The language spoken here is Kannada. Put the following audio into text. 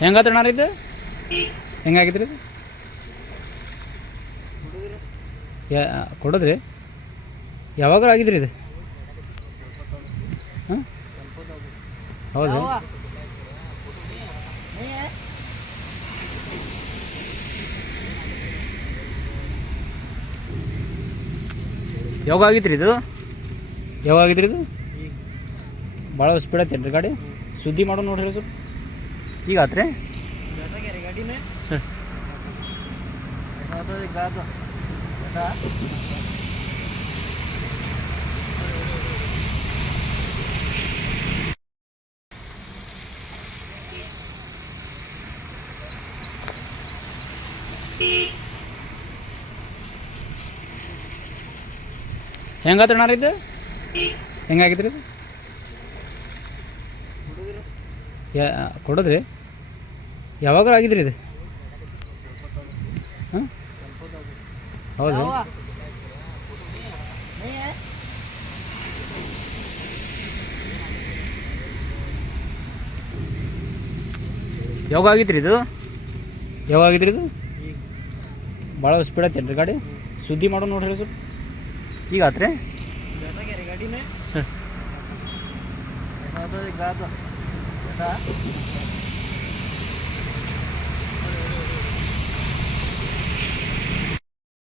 ಹೆಂಗಾತ್ರಿ ರೀ ಇದು? ಹೆಂಗಾಗಿದ್ರಿ ಇದು? ಕೊಡೋದ್ರಿ? ಯಾವಾಗ ಆಗಿದ್ರಿ ಇದು? ಹಾಂ ಹೌದು? ಯಾವಾಗ ಆಗಿದ್ರಿ ಇದು? ಯಾವಾಗ ಆಗಿದ್ರಿ ಇದು? ಭಾಳ ಸ್ಪೀಡ್ ಐತೇನ್ರಿ ಗಾಡಿ? ಸುದ್ದಿ ಮಾಡೋ ನೋಡ್ರಿ ಸರ್. ಈಗ ಆತ್ರಿ? ಸರ್. ಹೆಂಗಾತ್ರಿ ಅಣ್ಣ ಇದು? ಹೆಂಗಾಗಿದ್ರಿ ಇದು? ಯಾ ಕೊಡೋದ್ರಿ? ಯಾವಾಗ ಆಗಿದ್ರಿ ಇದು? ಹಾಂ? ಹೌದು. ಯಾವಾಗ ಆಗಿದ್ರಿ ಇದು? ಯಾವಾಗ ಆಗಿದ್ರಿ ಇದು? ಭಾಳ ಸ್ಪೀಡ್ ಐತೇನ್ರಿ ಗಾಡಿ? ಸುದ್ದಿ ಮಾಡೋ ನೋಡ್ರಿ ಸರ್ ಈಗ ಆತ್ರಿ? ಸರ್. ก